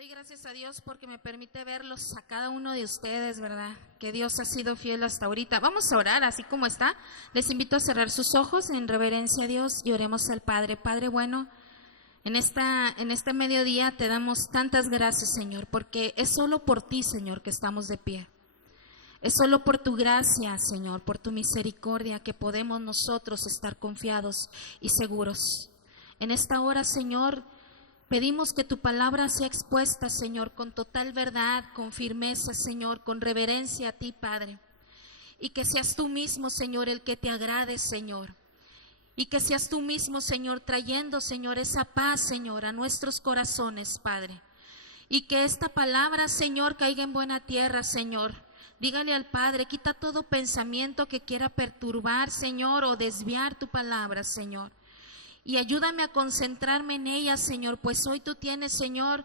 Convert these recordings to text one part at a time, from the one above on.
doy gracias a Dios porque me permite verlos a cada uno de ustedes, ¿verdad? Que Dios ha sido fiel hasta ahorita. Vamos a orar así como está. Les invito a cerrar sus ojos en reverencia a Dios y oremos al Padre. Padre bueno, en este mediodía te damos tantas gracias, Señor, porque es solo por ti, Señor, que estamos de pie. Es solo por tu gracia, Señor, por tu misericordia que podemos nosotros estar confiados y seguros. En esta hora, Señor, pedimos que tu palabra sea expuesta, Señor, con total verdad, con firmeza, Señor, con reverencia a ti, Padre. Y que seas tú mismo, Señor, el que te agrade, Señor. Y que seas tú mismo, Señor, trayendo, Señor, esa paz, Señor, a nuestros corazones, Padre. Y que esta palabra, Señor, caiga en buena tierra, Señor. Dígale al Padre, quita todo pensamiento que quiera perturbar, Señor, o desviar tu palabra, Señor. Y ayúdame a concentrarme en ella, Señor, pues hoy tú tienes, Señor,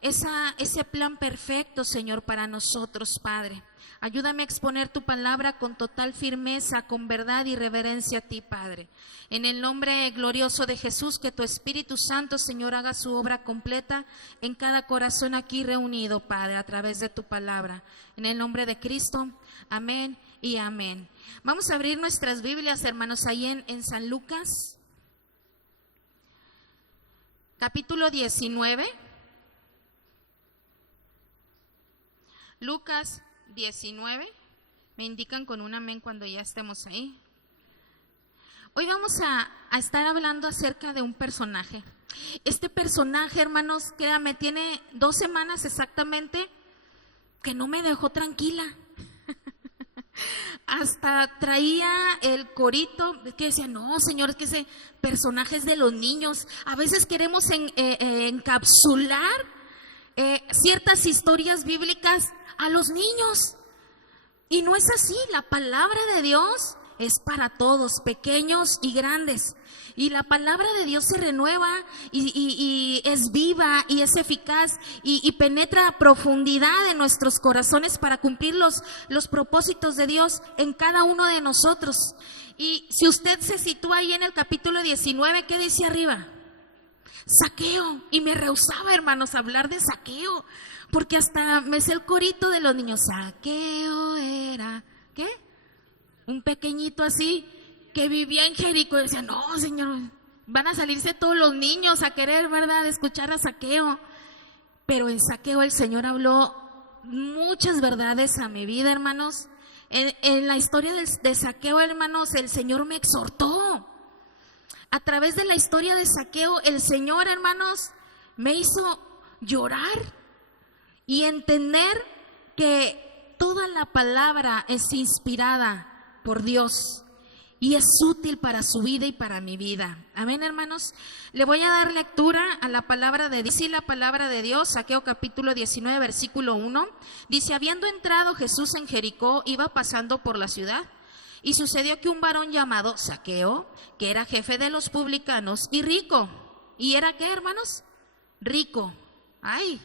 ese plan perfecto, Señor, para nosotros, Padre. Ayúdame a exponer tu palabra con total firmeza, con verdad y reverencia a ti, Padre. En el nombre glorioso de Jesús, que tu Espíritu Santo, Señor, haga su obra completa en cada corazón aquí reunido, Padre, a través de tu palabra. En el nombre de Cristo, amén y amén. Vamos a abrir nuestras Biblias, hermanos, ahí en San Lucas, capítulo 19. Lucas 19, me indican con un amén cuando ya estemos ahí. Hoy vamos a estar hablando acerca de un personaje. Este personaje, hermanos, créanme, tiene 2 semanas exactamente que no me dejó tranquila. Hasta traía el corito que decía, no, Señor, es que ese personaje es de los niños. A veces queremos encapsular ciertas historias bíblicas a los niños. Y no es así. La palabra de Dios es para todos, pequeños y grandes. Y la palabra de Dios se renueva y es viva y es eficaz y penetra a profundidad en nuestros corazones para cumplir los propósitos de Dios en cada uno de nosotros. Y si usted se sitúa ahí en el capítulo 19, ¿qué dice arriba? Zaqueo. Y me rehusaba, hermanos, hablar de Zaqueo, porque hasta me sé el corito de los niños. Zaqueo era, ¿qué? Un pequeñito así que vivía en Jericó. Y decía, no, Señor, van a salirse todos los niños a querer, ¿verdad?, escuchar a Zaqueo. Pero en Zaqueo el Señor habló muchas verdades a mi vida, hermanos. En la historia de Zaqueo, hermanos, el Señor me exhortó. A través de la historia de Zaqueo, el Señor, hermanos, me hizo llorar y entender que toda la palabra es inspirada por Dios y es útil para su vida y para mi vida. Amén, hermanos. Le voy a dar lectura a la palabra de Dios. Dice la palabra de Dios, Zaqueo capítulo 19, versículo 1. Dice, habiendo entrado Jesús en Jericó, iba pasando por la ciudad. Y sucedió que un varón llamado Zaqueo, que era jefe de los publicanos y rico. ¿Y era qué, hermanos? Rico. Ay.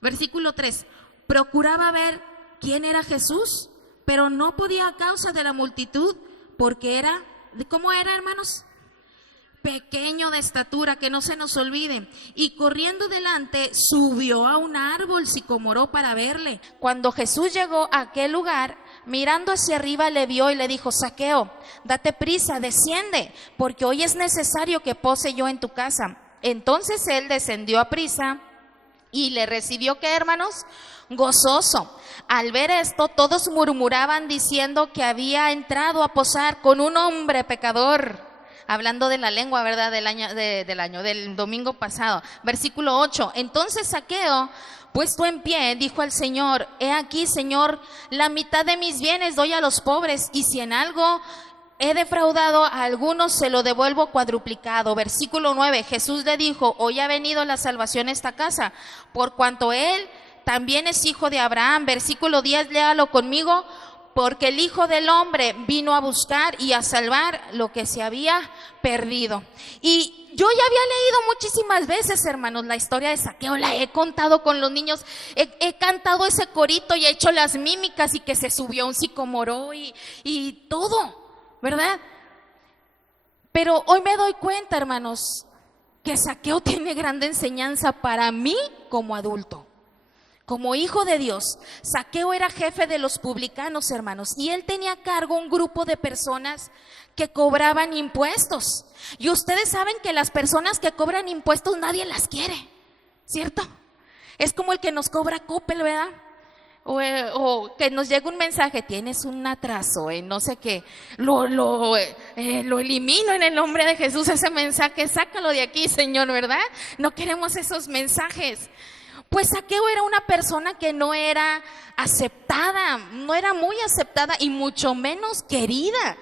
Versículo 3. Procuraba ver quién era Jesús, pero no podía a causa de la multitud, porque era, ¿cómo era, hermanos? Pequeño de estatura, que no se nos olvide. Y corriendo delante, subió a un árbol sicomoro para verle. Cuando Jesús llegó a aquel lugar, mirando hacia arriba le vio y le dijo, Zaqueo, date prisa, desciende, porque hoy es necesario que pose yo en tu casa. Entonces él descendió a prisa y le recibió, ¿qué, hermanos? Gozoso. Al ver esto, todos murmuraban diciendo que había entrado a posar con un hombre pecador. Hablando de la lengua, ¿verdad? Del domingo pasado. Versículo 8. Entonces Zaqueo, puesto en pie, dijo al Señor, he aquí, Señor, la mitad de mis bienes doy a los pobres, y si en algo he defraudado a algunos, se lo devuelvo cuadruplicado. Versículo 9. Jesús le dijo, hoy ha venido la salvación a esta casa, por cuanto él también es hijo de Abraham. Versículo 10, léalo conmigo. Porque el Hijo del Hombre vino a buscar y a salvar lo que se había perdido. Y yo ya había leído muchísimas veces, hermanos, la historia de Zaqueo. La he contado con los niños, he cantado ese corito y he hecho las mímicas y que se subió a un sicomoro y todo, ¿verdad? Pero hoy me doy cuenta, hermanos, que Zaqueo tiene grande enseñanza para mí como adulto, como hijo de Dios. Zaqueo era jefe de los publicanos, hermanos, y él tenía a cargo un grupo de personas que cobraban impuestos. Y ustedes saben que las personas que cobran impuestos nadie las quiere, ¿cierto? Es como el que nos cobra Coppel, ¿verdad? O que nos llega un mensaje, tienes un atraso en no sé qué, lo elimino en el nombre de Jesús ese mensaje, sácalo de aquí, Señor, ¿verdad? No queremos esos mensajes. Pues Zaqueo era una persona que no era aceptada, no era muy aceptada y mucho menos querida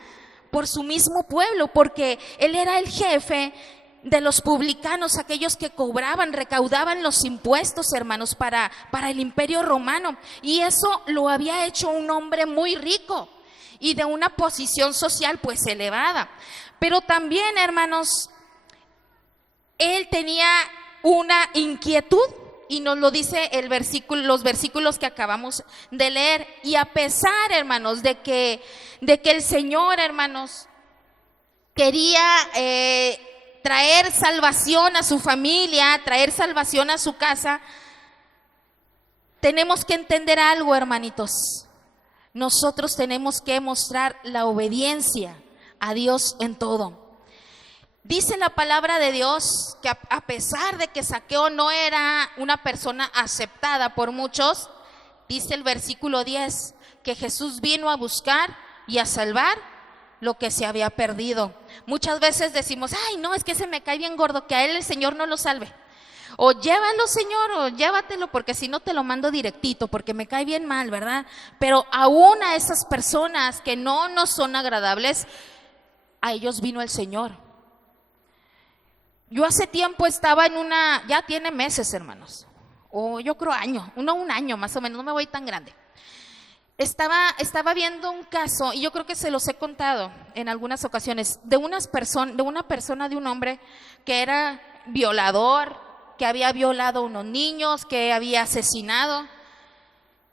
por su mismo pueblo, porque él era el jefe de los publicanos, aquellos que cobraban, recaudaban los impuestos, hermanos, para el imperio romano. Y eso lo había hecho un hombre muy rico y de una posición social pues elevada. Pero también, hermanos, él tenía una inquietud, y nos lo dice los versículos que acabamos de leer. Y a pesar, hermanos, de que el Señor, hermanos, quería traer salvación a su familia, traer salvación a su casa, tenemos que entender algo, hermanitos. Nosotros tenemos que mostrar la obediencia a Dios en todo. Dice la palabra de Dios que a pesar de que Zaqueo no era una persona aceptada por muchos, dice el versículo 10, que Jesús vino a buscar y a salvar lo que se había perdido. Muchas veces decimos, ay, no, es que se me cae bien gordo, que a él el Señor no lo salve. O llévalo, Señor, o llévatelo, porque si no te lo mando directito, porque me cae bien mal, ¿verdad? Pero aún a esas personas que no nos son agradables, a ellos vino el Señor. Yo hace tiempo estaba ya tiene meses, hermanos, o yo creo un año más o menos, no me voy tan grande. Estaba viendo un caso, y yo creo que se los he contado en algunas ocasiones, de un hombre que era violador, que había violado a unos niños, que había asesinado.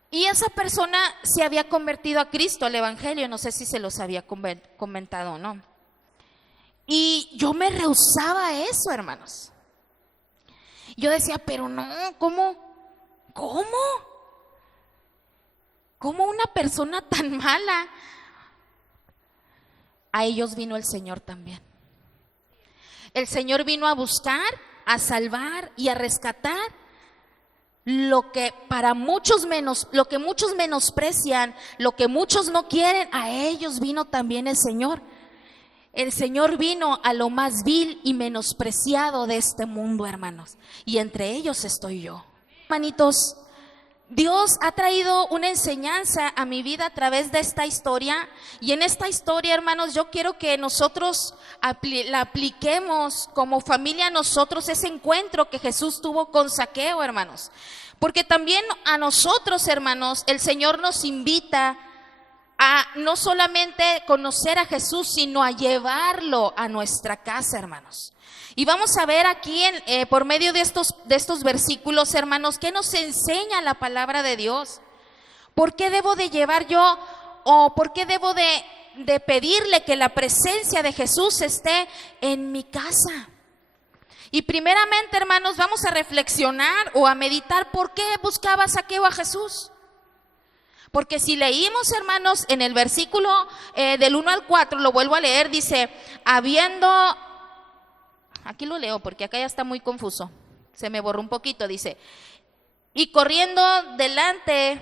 Y esa persona se había convertido a Cristo, al Evangelio, no sé si se los había comentado o no. Y yo me rehusaba a eso, hermanos. Yo decía, pero no, ¿cómo? ¿Cómo una persona tan mala? A ellos vino el Señor también. El Señor vino a buscar, a salvar y a rescatar lo que muchos menosprecian, lo que muchos no quieren. A ellos vino también el Señor. El Señor vino a lo más vil y menospreciado de este mundo, hermanos, y entre ellos estoy yo. Hermanitos, Dios ha traído una enseñanza a mi vida a través de esta historia, y en esta historia, hermanos, yo quiero que nosotros la apliquemos como familia, nosotros, ese encuentro que Jesús tuvo con Zaqueo, hermanos, porque también a nosotros, hermanos, el Señor nos invita a no solamente conocer a Jesús, sino a llevarlo a nuestra casa, hermanos. Y vamos a ver aquí por medio de estos versículos, hermanos, ¿qué nos enseña la palabra de Dios? ¿Por qué debo de llevar yo, o por qué debo de pedirle que la presencia de Jesús esté en mi casa? Y primeramente, hermanos, vamos a reflexionar o a meditar por qué buscaba Zaqueo a Jesús. Porque si leímos, hermanos, en el versículo del 1 al 4, lo vuelvo a leer, dice, aquí lo leo porque acá ya está muy confuso, se me borró un poquito, dice, y corriendo delante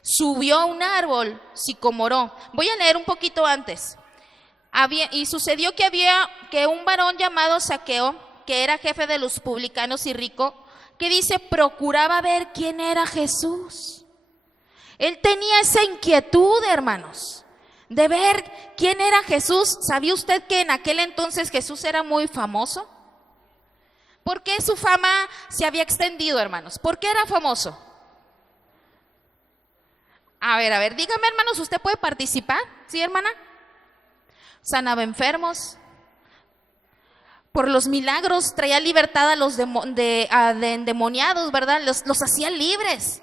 subió a un árbol sicomoro. Voy a leer un poquito antes. Y sucedió que un varón llamado Zaqueo, que era jefe de los publicanos y rico, que dice, procuraba ver quién era Jesús. Él tenía esa inquietud, hermanos, de ver quién era Jesús. ¿Sabía usted que en aquel entonces Jesús era muy famoso? ¿Por qué su fama se había extendido, hermanos? ¿Por qué era famoso? A ver, dígame, hermanos, ¿usted puede participar? ¿Sí, hermana? Sanaba enfermos. Por los milagros traía libertad a los endemoniados, ¿verdad? Los hacía libres.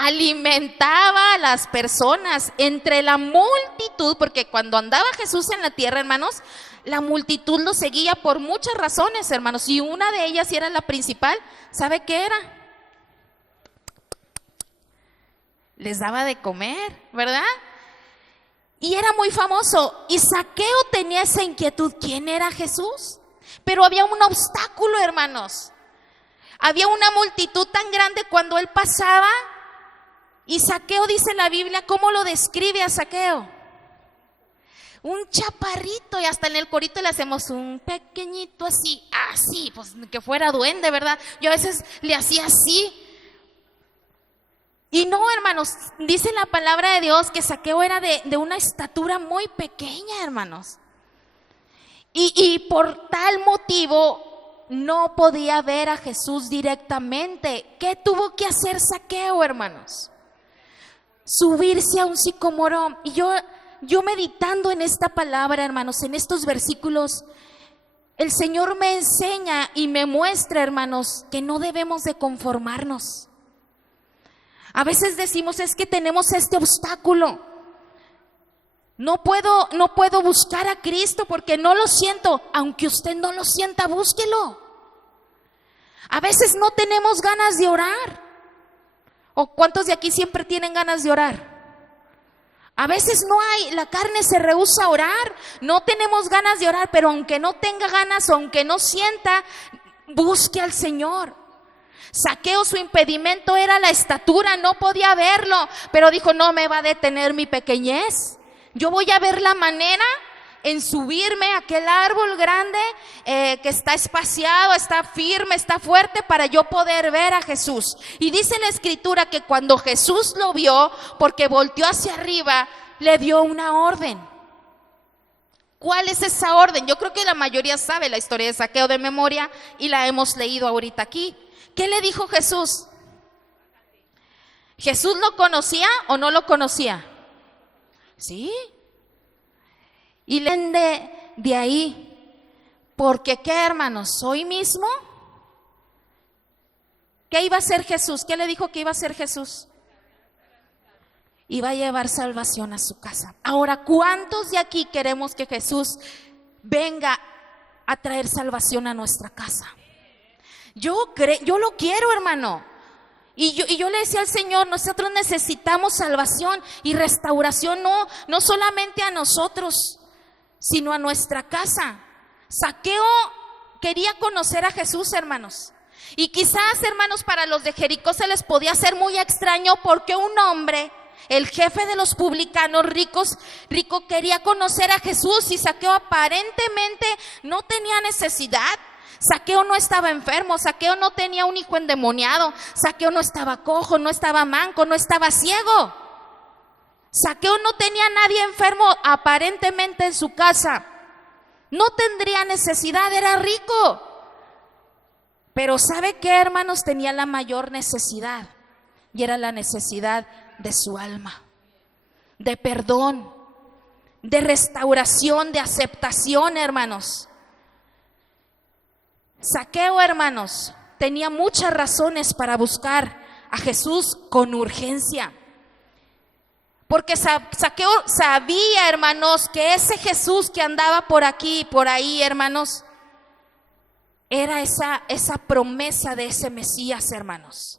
Alimentaba a las personas entre la multitud, porque cuando andaba Jesús en la tierra, hermanos, La multitud lo seguía por muchas razones, hermanos, y una de ellas, y era la principal, ¿sabe qué era? Les daba de comer, ¿verdad? Y era muy famoso. Y Zaqueo tenía esa inquietud. ¿Quién era Jesús? Pero había un obstáculo, hermanos. Había una multitud tan grande cuando él pasaba. Y Zaqueo, dice la Biblia, ¿cómo lo describe a Zaqueo? Un chaparrito, y hasta en el corito le hacemos un pequeñito así, así, pues que fuera duende, ¿verdad? Yo a veces le hacía así. Y no, hermanos, dice la palabra de Dios que Zaqueo era de una estatura muy pequeña, hermanos. Y por tal motivo no podía ver a Jesús directamente. ¿Qué tuvo que hacer Zaqueo, hermanos? Subirse a un sicómoro. Y yo meditando en esta palabra, hermanos, en estos versículos, el Señor me enseña y me muestra, hermanos, que no debemos de conformarnos. A veces decimos, es que tenemos este obstáculo. No puedo buscar a Cristo porque no lo siento. Aunque usted no lo sienta, búsquelo. A veces no tenemos ganas de orar. ¿O cuántos de aquí siempre tienen ganas de orar? A veces no hay, la carne se rehúsa a orar. No tenemos ganas de orar, pero aunque no tenga ganas o aunque no sienta, busque al Señor. Zaqueo, su impedimento era la estatura, no podía verlo, pero dijo, no me va a detener mi pequeñez. Yo voy a ver la manera en subirme a aquel árbol grande que está espaciado, está firme, está fuerte, para yo poder ver a Jesús. Y dice la Escritura que cuando Jesús lo vio, porque volteó hacia arriba, le dio una orden. ¿Cuál es esa orden? Yo creo que la mayoría sabe la historia de Zaqueo de memoria y la hemos leído ahorita aquí. ¿Qué le dijo Jesús? ¿Jesús lo conocía o no lo conocía? Sí. Y le de ahí, porque ¿qué, hermanos? Hoy mismo, ¿qué iba a hacer Jesús? ¿Qué le dijo que iba a hacer Jesús? Iba a llevar salvación a su casa. Ahora, ¿cuántos de aquí queremos que Jesús venga a traer salvación a nuestra casa? Yo lo quiero, hermano. Y yo le decía al Señor, nosotros necesitamos salvación y restauración, no solamente a nosotros, sino a nuestra casa. Zaqueo quería conocer a Jesús, hermanos. Y quizás, hermanos, para los de Jericó se les podía hacer muy extraño porque un hombre, el jefe de los publicanos rico, quería conocer a Jesús, y Zaqueo aparentemente no tenía necesidad. Zaqueo no estaba enfermo, Zaqueo no tenía un hijo endemoniado, Zaqueo no estaba cojo, no estaba manco, no estaba ciego. Zaqueo no tenía a nadie enfermo aparentemente en su casa. No tendría necesidad, era rico. Pero ¿sabe qué, hermanos? Tenía la mayor necesidad, y era la necesidad de su alma, de perdón, de restauración, de aceptación, hermanos. Zaqueo, hermanos, tenía muchas razones para buscar a Jesús con urgencia. Porque Zaqueo sabía, hermanos, que ese Jesús que andaba por aquí y por ahí, hermanos, era esa promesa de ese Mesías, hermanos.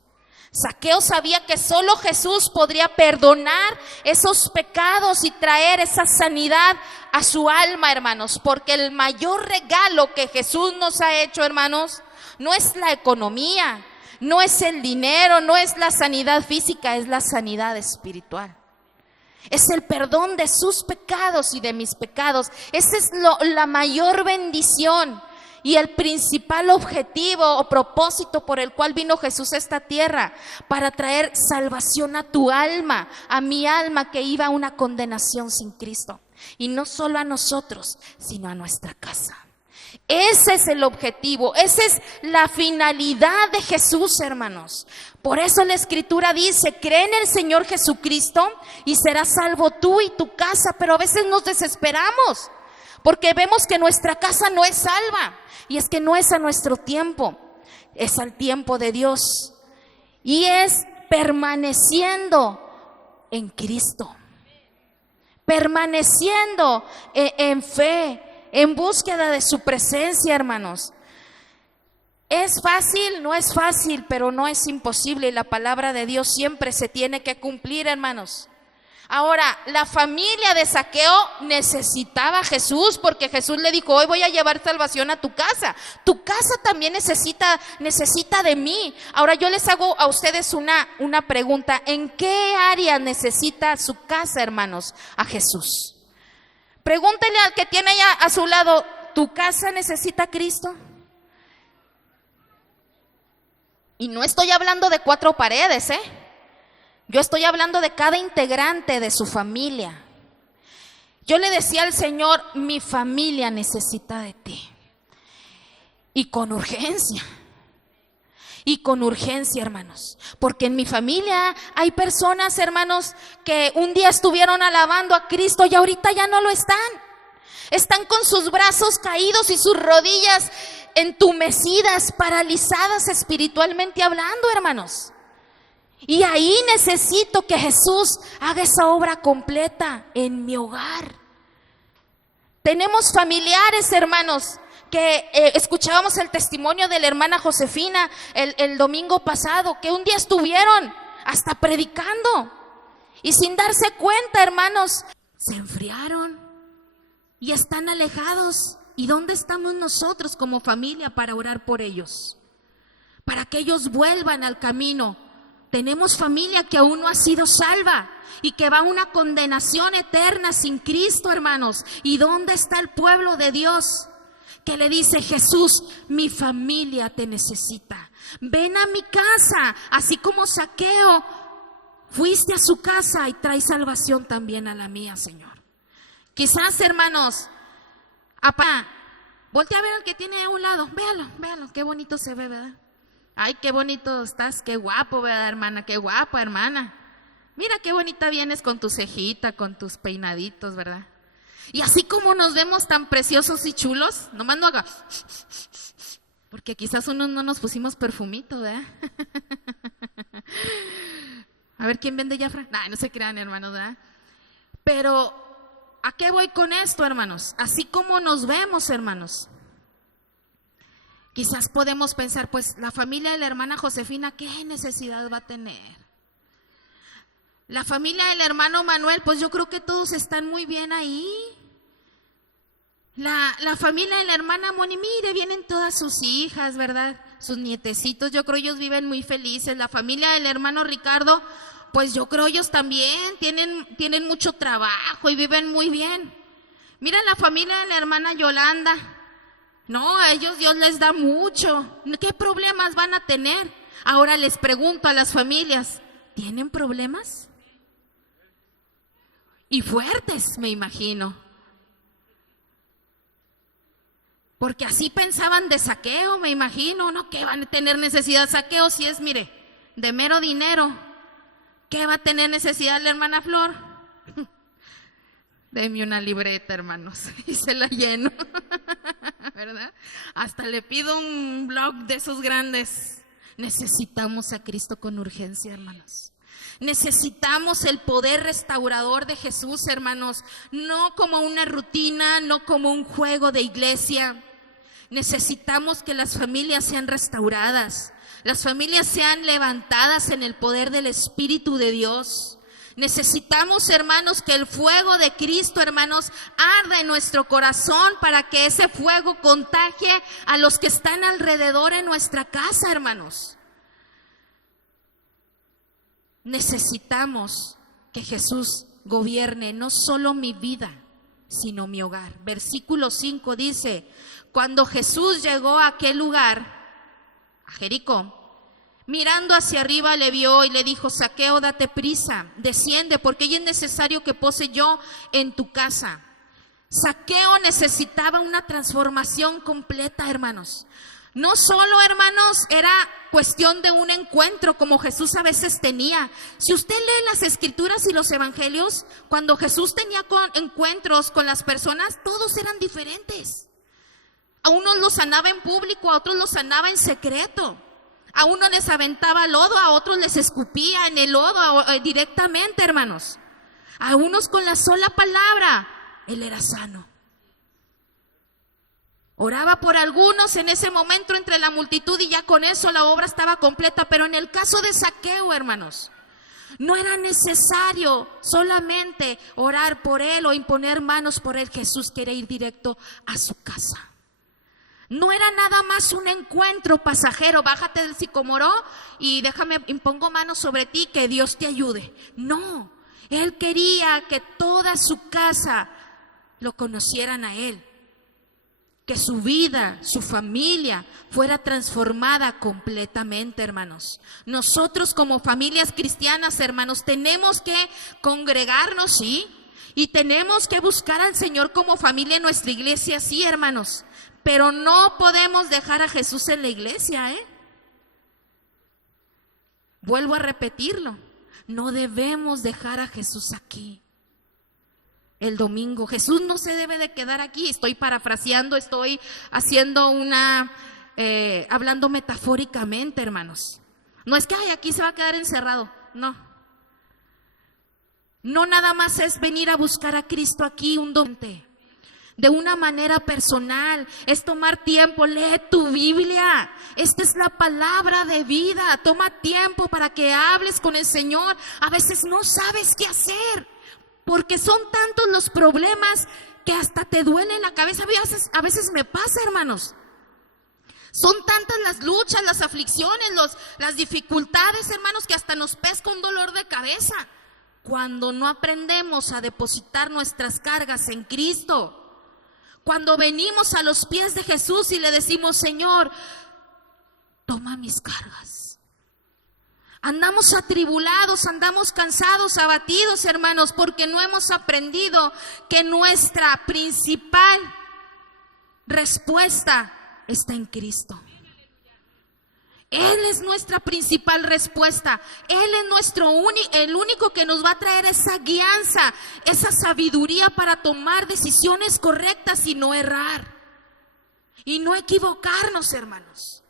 Zaqueo sabía que solo Jesús podría perdonar esos pecados y traer esa sanidad a su alma, hermanos, porque el mayor regalo que Jesús nos ha hecho, hermanos, no es la economía, no es el dinero, no es la sanidad física, es la sanidad espiritual. Es el perdón de sus pecados y de mis pecados. Esa es la mayor bendición y el principal objetivo o propósito por el cual vino Jesús a esta tierra, para traer salvación a tu alma, a mi alma que iba a una condenación sin Cristo. Y no solo a nosotros, sino a nuestra casa. Ese es el objetivo, esa es la finalidad de Jesús, hermanos. Por eso la Escritura dice, cree en el Señor Jesucristo y serás salvo tú y tu casa. Pero a veces nos desesperamos porque vemos que nuestra casa no es salva. Y es que no es a nuestro tiempo, es al tiempo de Dios. Y es permaneciendo en Cristo, permaneciendo en fe, en búsqueda de su presencia, hermanos. ¿Es fácil? No es fácil, pero no es imposible. La palabra de Dios siempre se tiene que cumplir, hermanos. Ahora, la familia de Zaqueo necesitaba a Jesús, porque Jesús le dijo: hoy voy a llevar salvación a tu casa. Tu casa también necesita de mí. Ahora yo les hago a ustedes una pregunta. ¿En qué área necesita su casa, hermanos, a Jesús? Pregúntenle al que tiene allá a su lado: ¿tu casa necesita a Cristo? Y no estoy hablando de 4 paredes, Yo estoy hablando de cada integrante de su familia. Yo le decía al Señor: mi familia necesita de ti. Y con urgencia, hermanos. Porque en mi familia hay personas, hermanos, que un día estuvieron alabando a Cristo y ahorita ya no lo están. Están con sus brazos caídos y sus rodillas entumecidas, paralizadas espiritualmente hablando, hermanos. Y ahí necesito que Jesús haga esa obra completa en mi hogar. Tenemos familiares, hermanos, que escuchábamos el testimonio de la hermana Josefina el domingo pasado, que un día estuvieron hasta predicando y sin darse cuenta, hermanos, se enfriaron y están alejados. ¿Y dónde estamos nosotros como familia para orar por ellos? Para que ellos vuelvan al camino. Tenemos familia que aún no ha sido salva y que va a una condenación eterna sin Cristo, hermanos. ¿Y dónde está el pueblo de Dios que le dice: Jesús, mi familia te necesita? Ven a mi casa, así como Zaqueo fuiste a su casa, y trae salvación también a la mía, Señor. Quizás, hermanos, voltea a ver al que tiene a un lado. Véalo, qué bonito se ve, ¿verdad? Ay, qué bonito estás, qué guapo, ¿verdad, hermana? Qué guapa, hermana. Mira qué bonita vienes con tu cejita, con tus peinaditos, ¿verdad? Y así como nos vemos tan preciosos y chulos, nomás no haga, porque quizás unos no nos pusimos perfumito, ¿verdad? A ver, ¿quién vende Jafra? No se crean, hermanos, ¿verdad? Pero, ¿a qué voy con esto, hermanos? Así como nos vemos, hermanos, quizás podemos pensar: pues la familia de la hermana Josefina, ¿qué necesidad va a tener? La familia del hermano Manuel, pues yo creo que todos están muy bien ahí. La familia de la hermana Moni, mire, vienen todas sus hijas, ¿verdad? Sus nietecitos, yo creo ellos viven muy felices. La familia del hermano Ricardo, pues yo creo ellos también tienen mucho trabajo y viven muy bien. Mira la familia de la hermana Yolanda. No, a ellos Dios les da mucho. ¿Qué problemas van a tener? Ahora les pregunto a las familias: ¿tienen problemas? Y fuertes, me imagino. Porque así pensaban de Zaqueo, me imagino, ¿no? ¿Qué van a tener necesidad Zaqueo si es, mire, de mero dinero? ¿Qué va a tener necesidad la hermana Flor? Deme una libreta, hermanos, y se la lleno, ¿verdad? Hasta le pido un blog de esos grandes. Necesitamos a Cristo con urgencia, hermanos. Necesitamos el poder restaurador de Jesús, hermanos, no como una rutina, no como un juego de iglesia. Necesitamos que las familias sean restauradas, las familias sean levantadas en el poder del Espíritu de Dios. Necesitamos, hermanos, que el fuego de Cristo, hermanos, arda en nuestro corazón para que ese fuego contagie a los que están alrededor en nuestra casa, hermanos. Necesitamos que Jesús gobierne no solo mi vida, sino mi hogar. Versículo 5 dice: cuando Jesús llegó a aquel lugar, a Jericó, mirando hacia arriba le vio y le dijo: Zaqueo, date prisa, desciende, porque hoy es necesario que pose yo en tu casa. Zaqueo necesitaba una transformación completa, hermanos. No solo, hermanos, era cuestión de un encuentro como Jesús a veces tenía. Si usted lee las escrituras y los evangelios, cuando Jesús tenía encuentros con las personas, todos eran diferentes. A unos los sanaba en público, a otros los sanaba en secreto. A unos les aventaba lodo, a otros les escupía en el lodo directamente, hermanos. A unos con la sola palabra, Él era sano. Oraba por algunos en ese momento entre la multitud y ya con eso la obra estaba completa. Pero en el caso de Zaqueo, hermanos, no era necesario solamente orar por él o imponer manos por él. Jesús quería ir directo a su casa. No era nada más un encuentro pasajero. Bájate del sicomoro y impongo manos sobre ti, que Dios te ayude. No, él quería que toda su casa lo conocieran a él. Que su vida, su familia fuera transformada completamente, hermanos. Nosotros como familias cristianas, hermanos, tenemos que congregarnos, sí, y tenemos que buscar al Señor como familia en nuestra iglesia, sí, hermanos. Pero no podemos dejar a Jesús en la iglesia, Vuelvo a repetirlo, no debemos dejar a Jesús aquí. El domingo, Jesús no se debe de quedar aquí. Estoy parafraseando, estoy haciendo hablando metafóricamente, hermanos. No es que aquí se va a quedar encerrado, no. No nada más es venir a buscar a Cristo aquí un domingo. De una manera personal, es tomar tiempo, lee tu Biblia. Esta es la palabra de vida. Toma tiempo para que hables con el Señor. A veces no sabes qué hacer, porque son tantos los problemas que hasta te duele la cabeza. A veces me pasa, hermanos. Son tantas las luchas, las aflicciones, las dificultades, hermanos, que hasta nos pesca un dolor de cabeza. Cuando no aprendemos a depositar nuestras cargas en Cristo. Cuando venimos a los pies de Jesús y le decimos: Señor, toma mis cargas. Andamos atribulados, andamos cansados, abatidos, hermanos, porque no hemos aprendido que nuestra principal respuesta está en Cristo. Él es nuestra principal respuesta. Él es el único que nos va a traer esa guianza, esa sabiduría para tomar decisiones correctas y no errar y no equivocarnos, hermanos.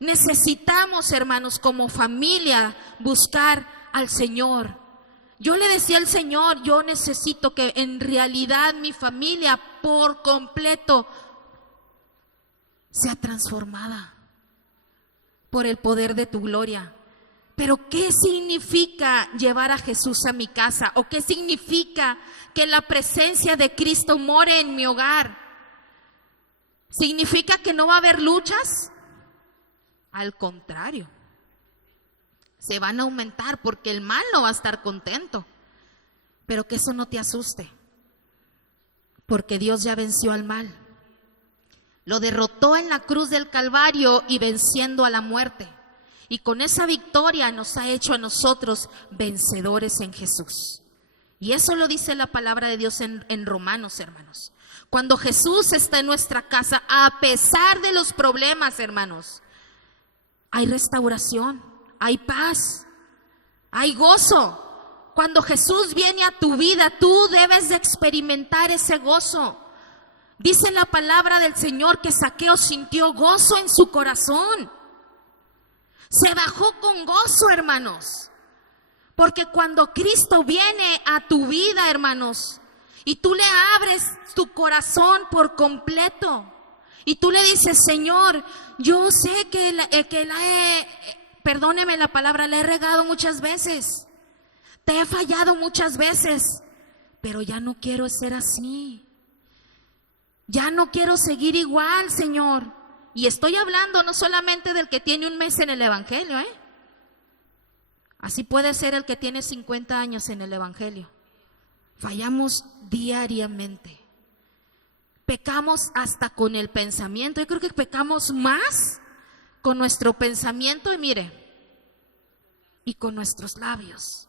Necesitamos, hermanos, como familia buscar al Señor. Yo le decía al Señor: yo necesito que en realidad mi familia por completo sea transformada por el poder de tu gloria. Pero ¿qué significa llevar a Jesús a mi casa? ¿O qué significa que la presencia de Cristo more en mi hogar? ¿Significa que no va a haber luchas? Al contrario, se van a aumentar, porque el mal no va a estar contento. Pero que eso no te asuste, porque Dios ya venció al mal. Lo derrotó en la cruz del Calvario y venciendo a la muerte. Y con esa victoria nos ha hecho a nosotros vencedores en Jesús. Y eso lo dice la palabra de Dios en Romanos, hermanos. Cuando Jesús está en nuestra casa, a pesar de los problemas, hermanos, hay restauración, hay paz, hay gozo. Cuando Jesús viene a tu vida, tú debes de experimentar ese gozo. Dice la palabra del Señor que Zaqueo sintió gozo en su corazón. Se bajó con gozo, hermanos. Porque cuando Cristo viene a tu vida, hermanos, y tú le abres tu corazón por completo, y tú le dices: Señor, yo sé que perdóneme la palabra, la he regado muchas veces, te he fallado muchas veces, pero ya no quiero ser así. Ya no quiero seguir igual, Señor. Y estoy hablando no solamente del que tiene un mes en el Evangelio, Así puede ser el que tiene 50 años en el Evangelio. Fallamos diariamente. Pecamos hasta con el pensamiento. Yo creo que pecamos más con nuestro pensamiento, y con nuestros labios.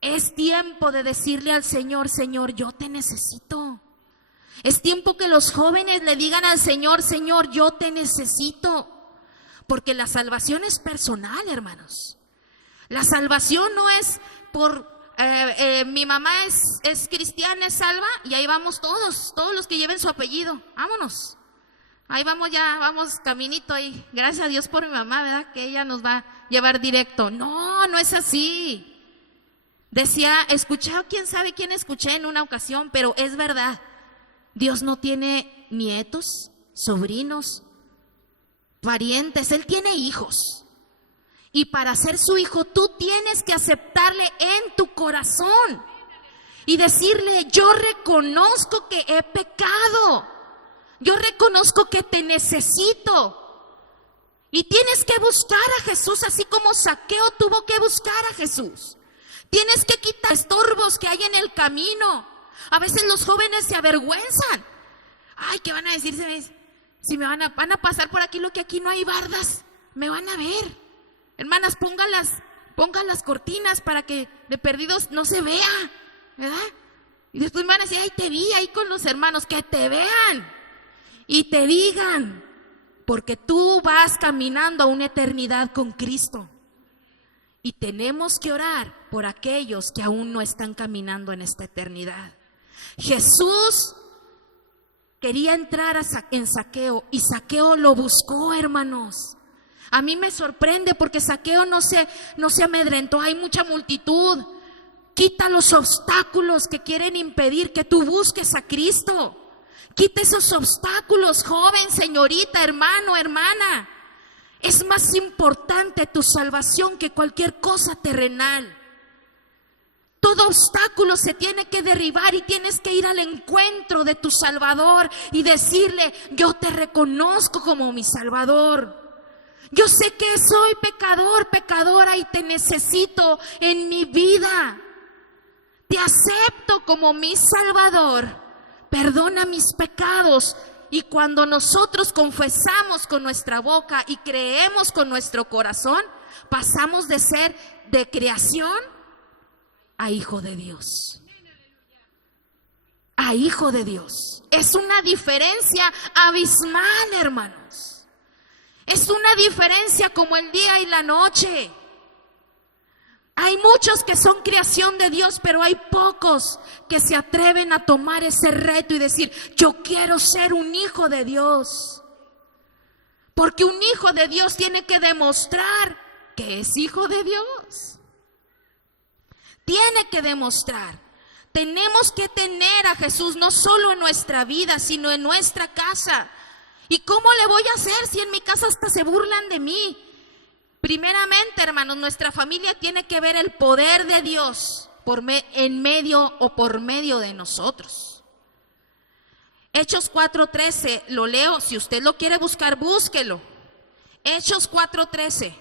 Es tiempo de decirle al Señor: Señor, yo te necesito. Es tiempo que los jóvenes le digan al Señor: Señor, yo te necesito. Porque la salvación es personal, hermanos. La salvación no es por mi mamá es cristiana, es salva, y ahí vamos todos los que lleven su apellido, vámonos. Ahí vamos, ya vamos caminito ahí. Gracias a Dios por mi mamá, ¿verdad? Que ella nos va a llevar directo. No, no es así. Quién sabe quién escuché en una ocasión, pero es verdad. Dios no tiene nietos, sobrinos, parientes, él tiene hijos. Y para ser su hijo tú tienes que aceptarle en tu corazón y decirle: yo reconozco que he pecado, yo reconozco que te necesito. Y tienes que buscar a Jesús así como Zaqueo tuvo que buscar a Jesús. Tienes que quitar estorbos que hay en el camino. A veces los jóvenes se avergüenzan. Ay, ¿qué van a decir? Si me van a pasar por aquí, lo que aquí no hay bardas, me van a ver. Hermanas, pongan las cortinas para que de perdidos no se vea, ¿verdad? Y después me van a decir: ay, te vi ahí con los hermanos. Que te vean y te digan, porque tú vas caminando a una eternidad con Cristo. Y tenemos que orar por aquellos que aún no están caminando en esta eternidad. Jesús quería entrar en Zaqueo y Zaqueo lo buscó, hermanos. A mí me sorprende porque Zaqueo no se amedrentó. Hay mucha multitud. Quita los obstáculos que quieren impedir que tú busques a Cristo. Quita esos obstáculos, joven, señorita, hermano, hermana. Es más importante tu salvación que cualquier cosa terrenal. Todo obstáculo se tiene que derribar y tienes que ir al encuentro de tu Salvador y decirle: yo te reconozco como mi Salvador. Yo sé que soy pecador, pecadora, y te necesito en mi vida. Te acepto como mi Salvador. Perdona mis pecados. Y cuando nosotros confesamos con nuestra boca y creemos con nuestro corazón, pasamos de ser de creación a hijo de Dios. A hijo de Dios. Es una diferencia abismal, hermanos. Es una diferencia como el día y la noche. Hay muchos que son creación de Dios, pero hay pocos que se atreven a tomar ese reto y decir: yo quiero ser un hijo de Dios. Porque un hijo de Dios tiene que demostrar que es hijo de Dios. Tiene que demostrar. Tenemos que tener a Jesús no solo en nuestra vida, sino en nuestra casa. ¿Y cómo le voy a hacer si en mi casa hasta se burlan de mí? Primeramente, hermanos, nuestra familia tiene que ver el poder de Dios en medio o por medio de nosotros. Hechos 4:13, lo leo, si usted lo quiere buscar, búsquelo. Hechos 4:13.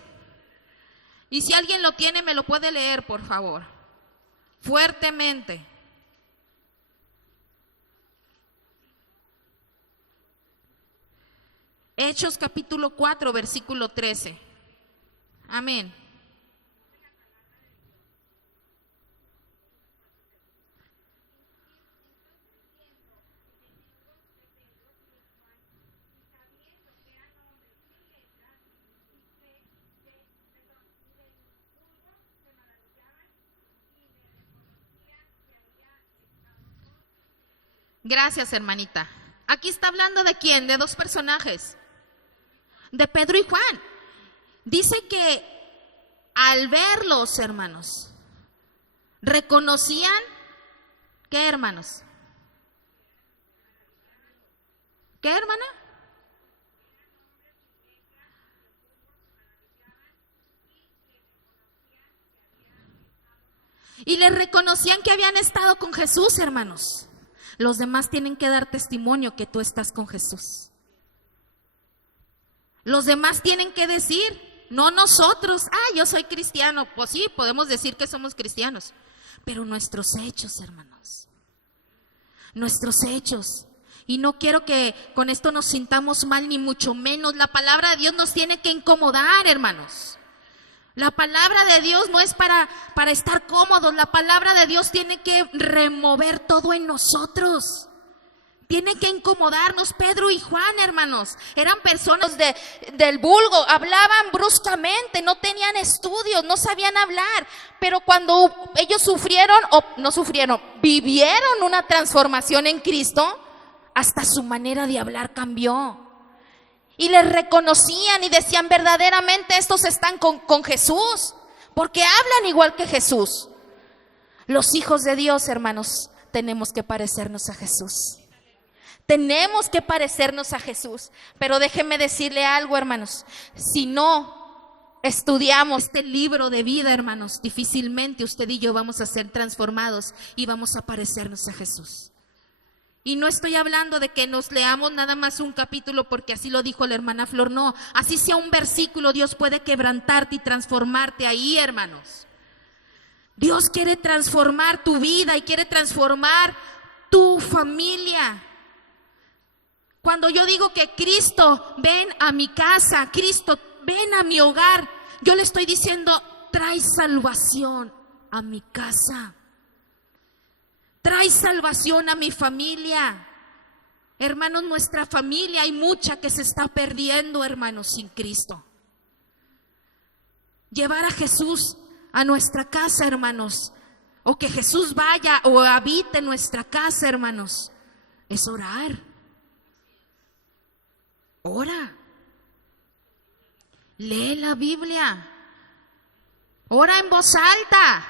Y si alguien lo tiene, me lo puede leer, por favor. Fuertemente. Hechos capítulo 4, versículo 13. Amén. Gracias, hermanita. Aquí está hablando de quién, de dos personajes, de Pedro y Juan. Dice que al verlos, hermanos, reconocían, ¿qué, hermanos? ¿Qué, hermana? Y les reconocían que habían estado con Jesús, hermanos. Los demás tienen que dar testimonio que tú estás con Jesús. Los demás tienen que decir, no nosotros: yo soy cristiano. Pues sí, podemos decir que somos cristianos, pero nuestros hechos, hermanos, nuestros hechos. Y no quiero que con esto nos sintamos mal, ni mucho menos. La palabra de Dios nos tiene que incomodar, hermanos. La palabra de Dios no es para estar cómodos. La palabra de Dios tiene que remover todo en nosotros. Tiene que incomodarnos. Pedro y Juan, hermanos, eran personas del vulgo, hablaban bruscamente, no tenían estudios, no sabían hablar. Pero cuando ellos vivieron una transformación en Cristo, hasta su manera de hablar cambió. Y les reconocían y decían: verdaderamente estos están con Jesús, porque hablan igual que Jesús. Los hijos de Dios, hermanos, tenemos que parecernos a Jesús. Tenemos que parecernos a Jesús. Pero déjenme decirle algo, hermanos. Si no estudiamos este libro de vida, hermanos, difícilmente usted y yo vamos a ser transformados y vamos a parecernos a Jesús. Y no estoy hablando de que nos leamos nada más un capítulo porque así lo dijo la hermana Flor, no. Así sea un versículo, Dios puede quebrantarte y transformarte ahí, hermanos. Dios quiere transformar tu vida y quiere transformar tu familia. Cuando yo digo que Cristo, ven a mi casa, Cristo, ven a mi hogar, yo le estoy diciendo, trae salvación a mi casa. Trae salvación a mi familia. Hermanos, nuestra familia hay mucha que se está perdiendo, hermanos, sin Cristo. Llevar a Jesús a nuestra casa, hermanos, o que Jesús vaya o habite en nuestra casa, hermanos, es orar. Ora. Lee la Biblia. Ora en voz alta.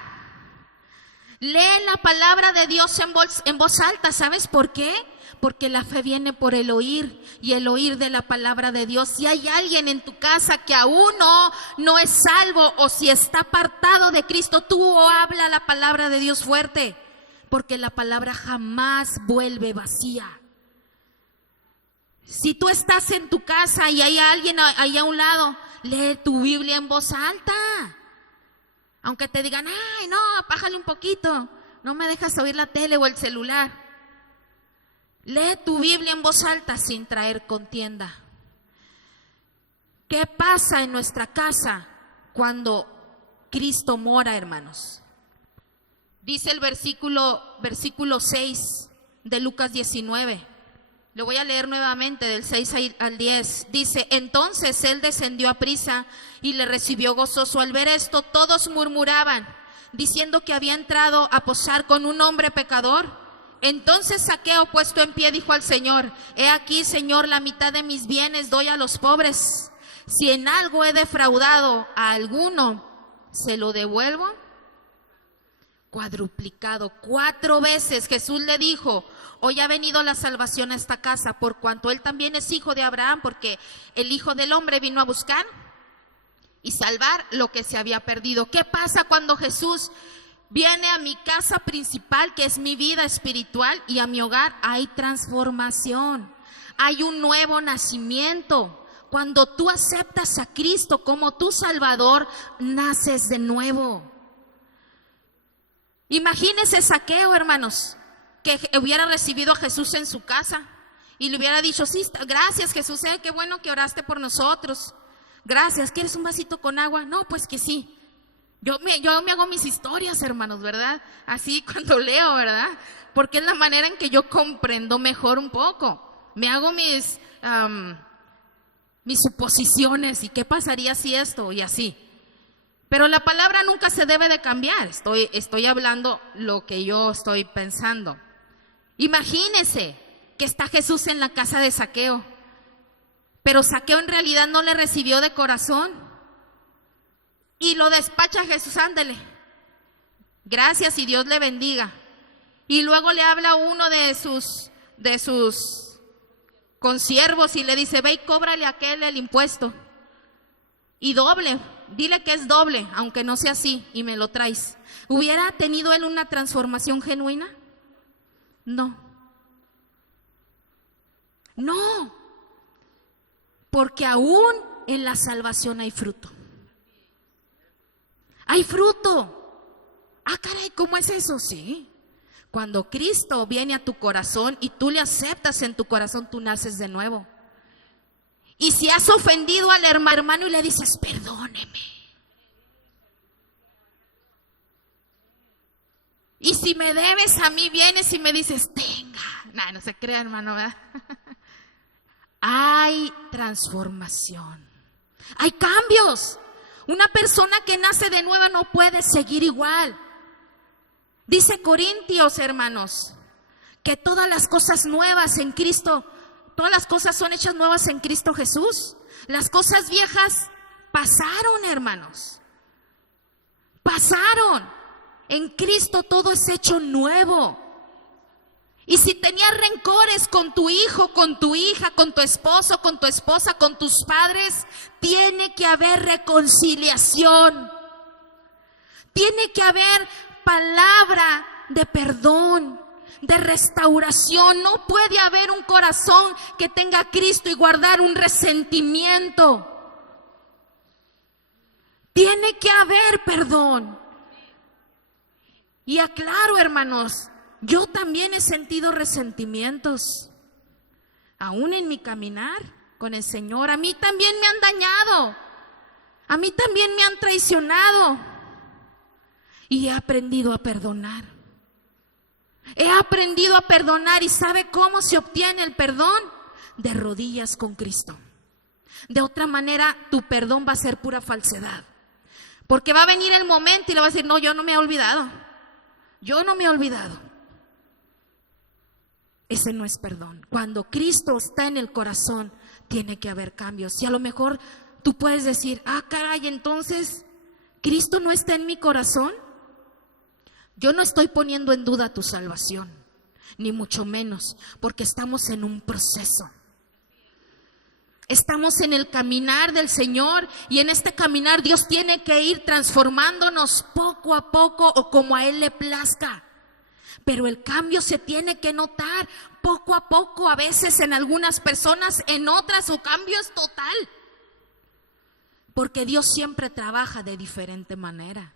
Lee la palabra de Dios en voz alta. ¿Sabes por qué? Porque la fe viene por el oír y el oír de la palabra de Dios. Si hay alguien en tu casa que aún no es salvo o si está apartado de Cristo, tú habla la palabra de Dios fuerte, porque la palabra jamás vuelve vacía. Si tú estás en tu casa y hay alguien ahí a un lado, lee tu Biblia en voz alta. Aunque te digan, ay, no, apájale un poquito, no me dejas oír la tele o el celular. Lee tu Biblia en voz alta sin traer contienda. ¿Qué pasa en nuestra casa cuando Cristo mora, hermanos? Dice el versículo 6 de Lucas 19. Lo voy a leer nuevamente del 6 al 10. Dice, entonces él descendió aprisa y le recibió gozoso. Al ver esto, todos murmuraban, diciendo que había entrado a posar con un hombre pecador. Entonces Zaqueo, puesto en pie, dijo al Señor, he aquí, Señor, la mitad de mis bienes doy a los pobres. Si en algo he defraudado a alguno, ¿se lo devuelvo? Cuadruplicado. 4 veces Jesús le dijo, hoy ha venido la salvación a esta casa, por cuanto él también es hijo de Abraham, porque el Hijo del Hombre vino a buscar y salvar lo que se había perdido. ¿Qué pasa cuando Jesús viene a mi casa principal, que es mi vida espiritual, y a mi hogar? Hay transformación, hay un nuevo nacimiento. Cuando tú aceptas a Cristo como tu Salvador, naces de nuevo. Imagínese Zaqueo, hermanos, que hubiera recibido a Jesús en su casa y le hubiera dicho, sí, gracias Jesús, qué bueno que oraste por nosotros. Gracias, ¿quieres un vasito con agua? No, pues que sí. Yo me hago mis historias, hermanos, ¿verdad? Así cuando leo, ¿verdad? Porque es la manera en que yo comprendo mejor un poco. Me hago mis suposiciones y qué pasaría si esto y así. Pero la palabra nunca se debe de cambiar. Estoy hablando lo que yo estoy pensando. Imagínese que está Jesús en la casa de Zaqueo, pero Zaqueo en realidad no le recibió de corazón y lo despacha a Jesús, ándele, gracias y Dios le bendiga. Y luego le habla a uno de sus consiervos y le dice, ve y cóbrale a aquel el impuesto y doble. Dile que es doble, aunque no sea así, y me lo traes. ¿Hubiera tenido él una transformación genuina? No. No. Porque aún en la salvación hay fruto. Hay fruto. Ah, caray, ¿cómo es eso? Sí. Cuando Cristo viene a tu corazón y tú le aceptas en tu corazón, tú naces de nuevo. Y si has ofendido al hermano y le dices, perdóneme. Y si me debes a mí, vienes y me dices, tenga. No se crea, hermano, ¿verdad? Hay transformación. Hay cambios. Una persona que nace de nuevo no puede seguir igual. Dice Corintios, hermanos, que todas las cosas nuevas en Cristo, todas las cosas son hechas nuevas en Cristo Jesús. Las cosas viejas pasaron, hermanos. Pasaron. En Cristo todo es hecho nuevo. Y si tenías rencores con tu hijo, con tu hija, con tu esposo, con tu esposa, con tus padres, tiene que haber reconciliación. Tiene que haber palabra de perdón, de restauración. No puede haber un corazón que tenga a Cristo y guardar un resentimiento. Tiene que haber perdón. Y aclaro, hermanos, yo también he sentido resentimientos, aún en mi caminar con el Señor. A mí también me han dañado, a mí también me han traicionado, y he aprendido a perdonar. He aprendido a perdonar. ¿Y sabe cómo se obtiene el perdón? De rodillas con Cristo. De otra manera, tu perdón va a ser pura falsedad, porque va a venir el momento y le va a decir: no, yo no me he olvidado, yo no me he olvidado. Ese no es perdón. Cuando Cristo está en el corazón, tiene que haber cambios. Y a lo mejor tú puedes decir: ah, caray, entonces ¿Cristo no está en mi corazón? Yo no estoy poniendo en duda tu salvación, ni mucho menos, porque estamos en un proceso. Estamos en el caminar del Señor, y en este caminar Dios tiene que ir transformándonos poco a poco, o como a Él le plazca. Pero el cambio se tiene que notar poco a poco, a veces en algunas personas, en otras su cambio es total. Porque Dios siempre trabaja de diferente manera.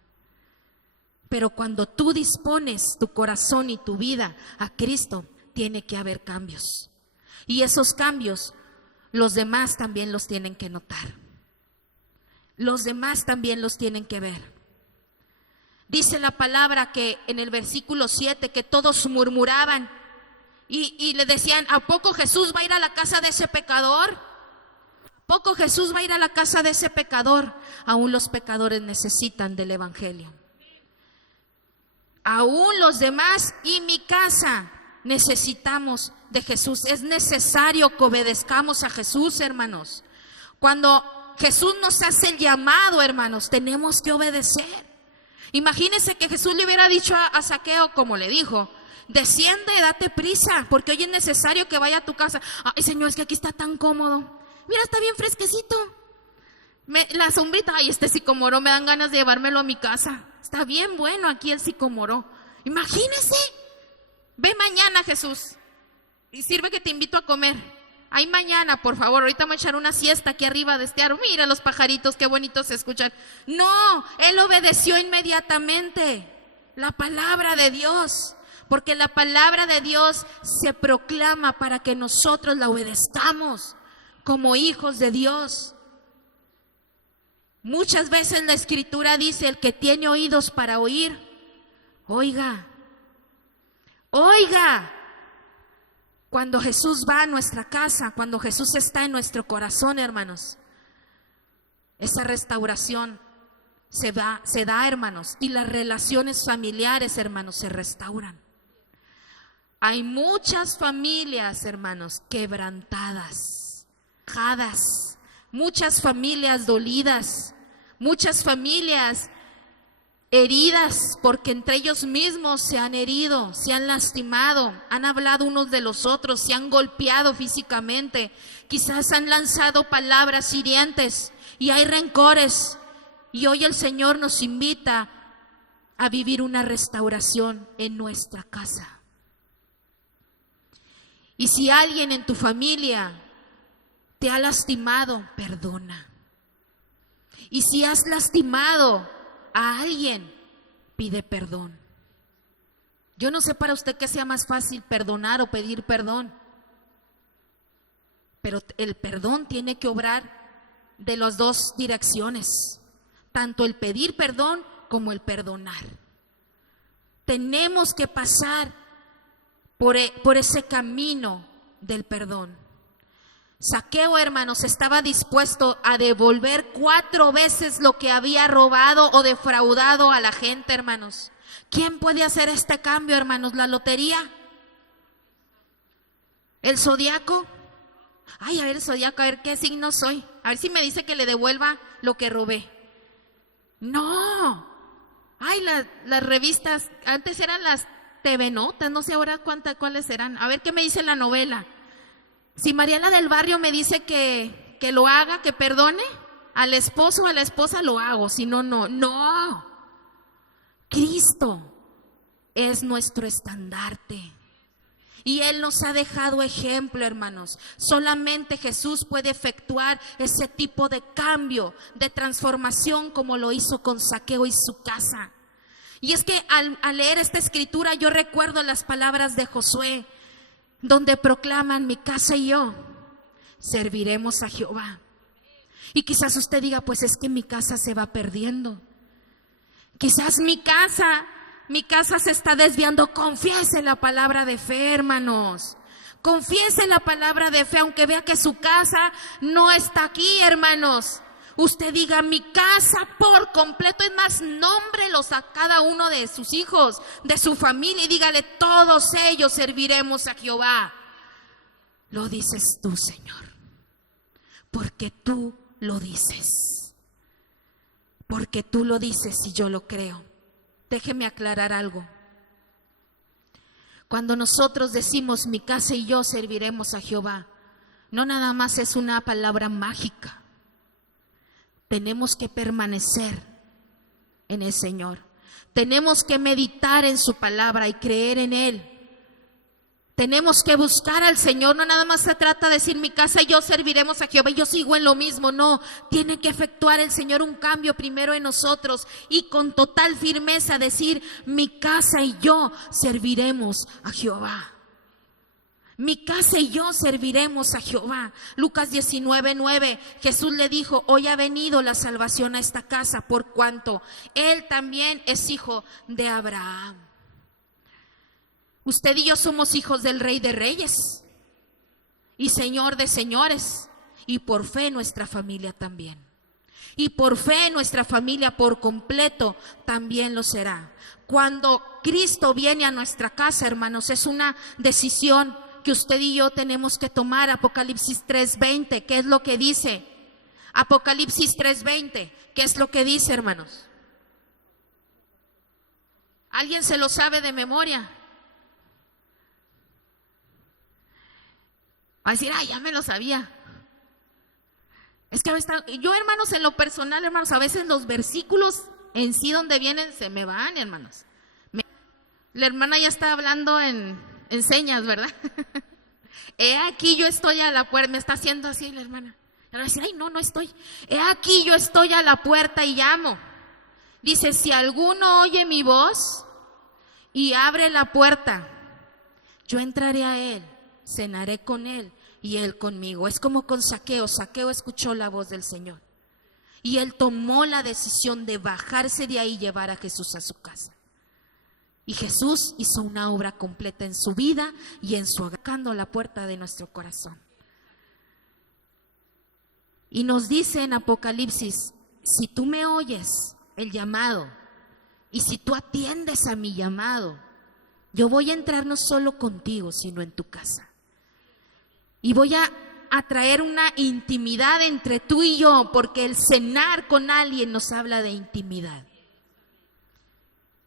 Pero cuando tú dispones tu corazón y tu vida a Cristo, tiene que haber cambios. Y esos cambios, los demás también los tienen que notar. Los demás también los tienen que ver. Dice la palabra que en el versículo 7 que todos murmuraban y le decían: ¿a poco Jesús va a ir a la casa de ese pecador? ¿A poco Jesús va a ir a la casa de ese pecador? Aún los pecadores necesitan del evangelio. Aún los demás y mi casa necesitamos de Jesús. Es necesario que obedezcamos a Jesús, hermanos. Cuando Jesús nos hace el llamado, hermanos, tenemos que obedecer. Imagínense que Jesús le hubiera dicho a Zaqueo, como le dijo: desciende, date prisa, porque hoy es necesario que vaya a tu casa. Ay, Señor, es que aquí está tan cómodo. Mira, está bien fresquecito. La sombrita, ay, este sicomoro, me dan ganas de llevármelo a mi casa. Está bien bueno aquí el sicomoro. Imagínese. Ve mañana, Jesús, y sirve que te invito a comer. Ay, mañana, por favor, ahorita voy a echar una siesta aquí arriba de este árbol. Mira los pajaritos, qué bonitos se escuchan. No, él obedeció inmediatamente la palabra de Dios, porque la palabra de Dios se proclama para que nosotros la obedezcamos como hijos de Dios. Muchas veces la Escritura dice: el que tiene oídos para oír, oiga, oiga. Cuando Jesús va a nuestra casa, cuando Jesús está en nuestro corazón, hermanos, esa restauración se da, hermanos, y las relaciones familiares, hermanos, se restauran. Hay muchas familias, hermanos, quebrantadas, muchas familias dolidas, muchas familias heridas, porque entre ellos mismos se han herido, se han lastimado, han hablado unos de los otros, se han golpeado físicamente, quizás han lanzado palabras hirientes y hay rencores. Y hoy el Señor nos invita a vivir una restauración en nuestra casa. Y si alguien en tu familia te ha lastimado, perdona. Y si has lastimado a alguien, pide perdón. Yo no sé para usted qué sea más fácil, perdonar o pedir perdón, pero el perdón tiene que obrar de las dos direcciones, tanto el pedir perdón como el perdonar. Tenemos que pasar por ese camino del perdón. Zaqueo, hermanos, estaba dispuesto a devolver 4 veces lo que había robado o defraudado a la gente, hermanos. ¿Quién puede hacer este cambio, hermanos? ¿La lotería? ¿El zodiaco? Ay, a ver el zodiaco, a ver qué signo soy. A ver si me dice que le devuelva lo que robé. No. Ay, las revistas, antes eran las TV Notas, no sé ahora cuáles serán. A ver qué me dice la novela. Si Mariela del Barrio me dice que lo haga, que perdone al esposo o a la esposa, lo hago. Si no, no. No. Cristo es nuestro estandarte. Y Él nos ha dejado ejemplo, hermanos. Solamente Jesús puede efectuar ese tipo de cambio, de transformación, como lo hizo con Zaqueo y su casa. Y es que al leer esta escritura yo recuerdo las palabras de Josué, donde proclaman: mi casa y yo serviremos a Jehová. Y quizás usted diga: pues es que mi casa se va perdiendo. Quizás mi casa se está desviando. Confiese la palabra de fe, hermanos. Confiese la palabra de fe, aunque vea que su casa no está aquí, hermanos. Usted diga: mi casa por completo. Es más, nómbrelos a cada uno de sus hijos, de su familia, y dígale: todos ellos serviremos a Jehová. Lo dices tú, Señor, porque tú lo dices. Porque tú lo dices y yo lo creo. Déjeme aclarar algo. Cuando nosotros decimos: mi casa y yo serviremos a Jehová, no nada más es una palabra mágica. Tenemos que permanecer en el Señor. Tenemos que meditar en su palabra y creer en Él. Tenemos que buscar al Señor. No nada más se trata de decir: mi casa y yo serviremos a Jehová y yo sigo en lo mismo. No, tiene que efectuar el Señor un cambio primero en nosotros y con total firmeza decir: mi casa y yo serviremos a Jehová. Mi casa y yo serviremos a Jehová. Lucas 19:9, Jesús le dijo: hoy ha venido la salvación a esta casa, por cuanto Él también es hijo de Abraham. Usted y yo somos hijos del Rey de Reyes y Señor de señores. Y por fe nuestra familia también. Y por fe nuestra familia por completo también lo será. Cuando Cristo viene a nuestra casa, hermanos, es una decisión que usted y yo tenemos que tomar. Apocalipsis 3:20, ¿qué es lo que dice? Apocalipsis 3:20, ¿qué es lo que dice, hermanos? ¿Alguien se lo sabe de memoria? Va a decir: ay, ya me lo sabía. Es que yo, hermanos, en lo personal, hermanos, a veces los versículos en sí donde vienen se me van, hermanos. La hermana ya está hablando en señas, ¿verdad? He aquí yo estoy a la puerta. Me está haciendo así la hermana. Y va a decir: ay, no estoy. He aquí yo estoy a la puerta y llamo. Dice: si alguno oye mi voz y abre la puerta, yo entraré a él, cenaré con él y él conmigo. Es como con Zaqueo. Zaqueo escuchó la voz del Señor y él tomó la decisión de bajarse de ahí y llevar a Jesús a su casa. Y Jesús hizo una obra completa en su vida y en su tocando la puerta de nuestro corazón. Y nos dice en Apocalipsis: si tú me oyes el llamado y si tú atiendes a mi llamado, yo voy a entrar no solo contigo, sino en tu casa. Y voy a traer una intimidad entre tú y yo, porque el cenar con alguien nos habla de intimidad.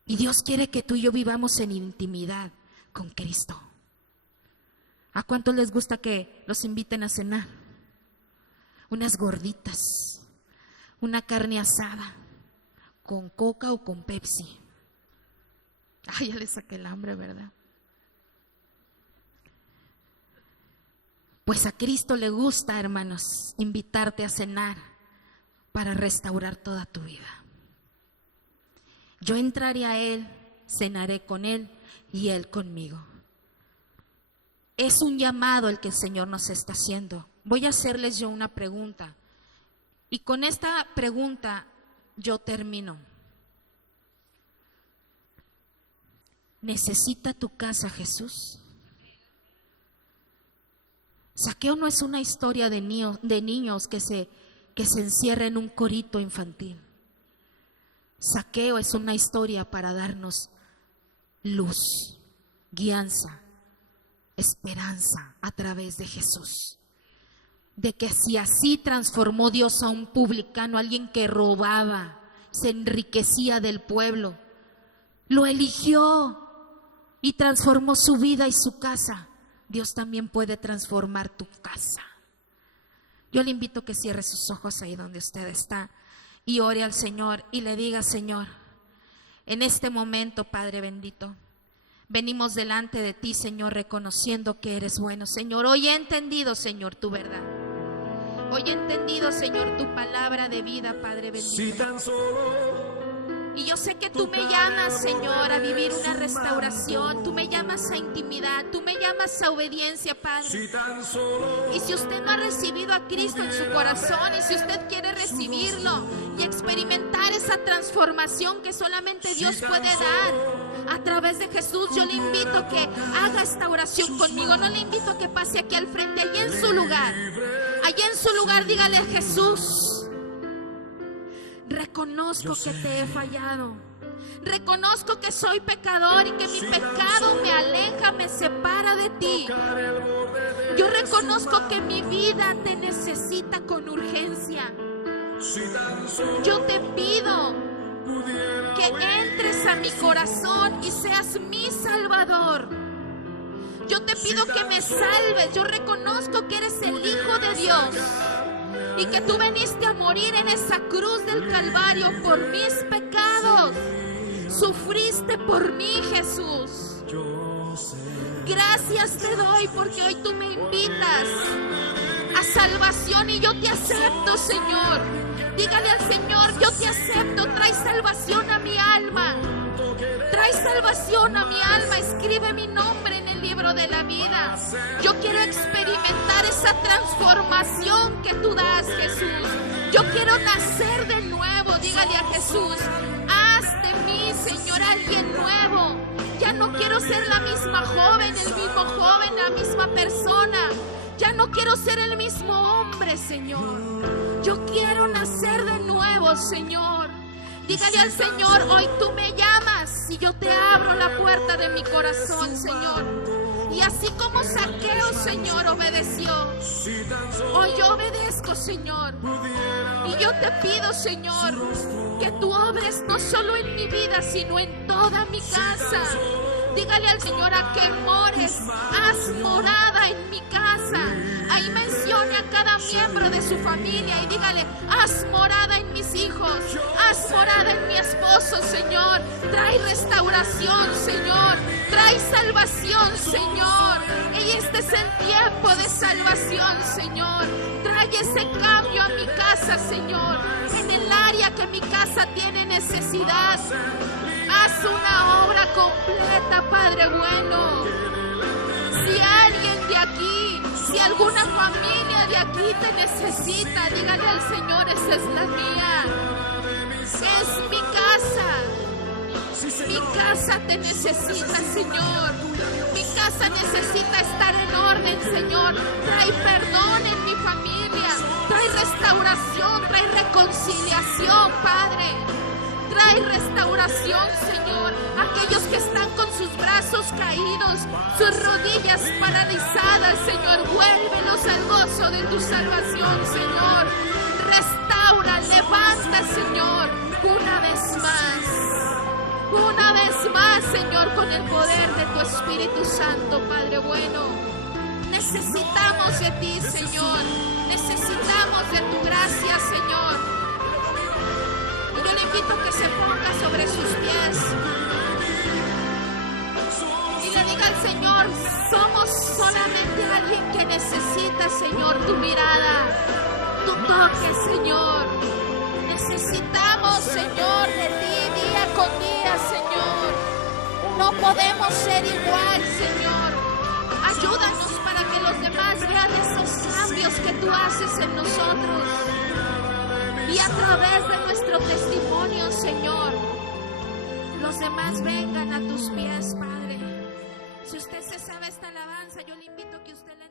Y Dios quiere que tú y yo vivamos en intimidad con Cristo. ¿A cuántos les gusta que los inviten a cenar? Unas gorditas, una carne asada, con coca o con Pepsi. Ay, ya le saqué el hambre, ¿verdad? Pues a Cristo le gusta, hermanos, invitarte a cenar para restaurar toda tu vida. Yo entraré a Él, cenaré con Él y Él conmigo. Es un llamado el que el Señor nos está haciendo. Voy a hacerles yo una pregunta. Y con esta pregunta yo termino. ¿Necesita tu casa Jesús? Zaqueo no es una historia de niños que se encierra en un corito infantil. Zaqueo es una historia para darnos luz, guianza, esperanza a través de Jesús. De que si así transformó Dios a un publicano, alguien que robaba, se enriquecía del pueblo, lo eligió y transformó su vida y su casa, Dios también puede transformar tu casa. Yo le invito a que cierre sus ojos ahí donde usted está y ore al Señor y le diga: Señor, en este momento, Padre bendito, venimos delante de ti, Señor, reconociendo que eres bueno. Señor, hoy he entendido, Señor, tu verdad. Hoy he entendido, Señor, tu palabra de vida, Padre bendito. Y yo sé que tú me llamas, Señor, a vivir una restauración. Tú me llamas a intimidad. Tú me llamas a obediencia, Padre. Y si usted no ha recibido a Cristo en su corazón, y si usted quiere recibirlo y experimentar esa transformación que solamente Dios puede dar a través de Jesús, yo le invito a que haga esta oración conmigo. No le invito a que pase aquí al frente, allí en su lugar. Allí en su lugar, dígale: Jesús, reconozco que te he fallado. Reconozco que soy pecador y que mi pecado me aleja, me separa de ti. Yo reconozco que mi vida te necesita con urgencia. Yo te pido que entres a mi corazón y seas mi Salvador. Yo te pido que me salves. Yo reconozco que eres el Hijo de Dios y que tú viniste a morir en esa cruz del Calvario por mis pecados. Sufriste por mí, Jesús. Gracias te doy porque hoy tú me invitas a salvación y yo te acepto, Señor. Dígale al Señor: yo te acepto. Trae salvación a mi alma. Trae salvación a mi alma. Escribe mi nombre en el libro de la vida. Yo quiero experimentar esa transformación que tú das, Jesús. Yo quiero nacer de nuevo. Dígale a Jesús: haz de mí, Señor, alguien nuevo. Ya no quiero ser la misma joven, el mismo joven, la misma persona. Ya no quiero ser el mismo hombre, Señor. Yo quiero nacer de nuevo, Señor. Dígale al Señor: hoy tú me llamas y yo te abro la puerta de mi corazón, Señor. Y así como Zaqueo, Señor, obedeció, hoy yo obedezco, Señor. Y yo te pido, Señor, que tú obres no solo en mi vida, sino en toda mi casa. Dígale al Señor: a que mores, haz morada en mi casa. Ahí mencione a cada miembro de su familia y dígale: haz morada en mis hijos, haz morada en mi esposo, Señor. Trae restauración, Señor. Trae salvación, Señor. Y este es el tiempo de salvación, Señor. Trae ese cambio a mi casa, Señor. En el área que mi casa tiene necesidad, haz una obra completa, Padre bueno. Si alguien de aquí, si alguna familia de aquí te necesita, dígale al Señor: esa es la mía. Es mi casa. Mi casa te necesita, Señor. Mi casa necesita estar en orden, Señor. Trae perdón en mi familia. Trae restauración, trae reconciliación, Padre. Trae restauración, Señor. Aquellos que están con sus brazos caídos, sus rodillas paralizadas, Señor, vuélvelos al gozo de tu salvación, Señor. Restaura, levanta, Señor, una vez más, Señor, con el poder de tu Espíritu Santo, Padre bueno. Necesitamos de ti, Señor. Necesitamos de tu gracia, Señor. Y yo le invito a que se ponga sobre sus pies y le diga al Señor: somos solamente alguien que necesita, Señor, tu mirada, tu toque, Señor. Necesitamos, Señor, de ti día con día, Señor. No podemos ser igual, Señor. Ayúdanos para que los demás vean esos cambios que tú haces en nosotros. Y a través de nuestro testimonio, Señor, los demás vengan a tus pies, Padre. Si usted se sabe esta alabanza, yo le invito a que usted la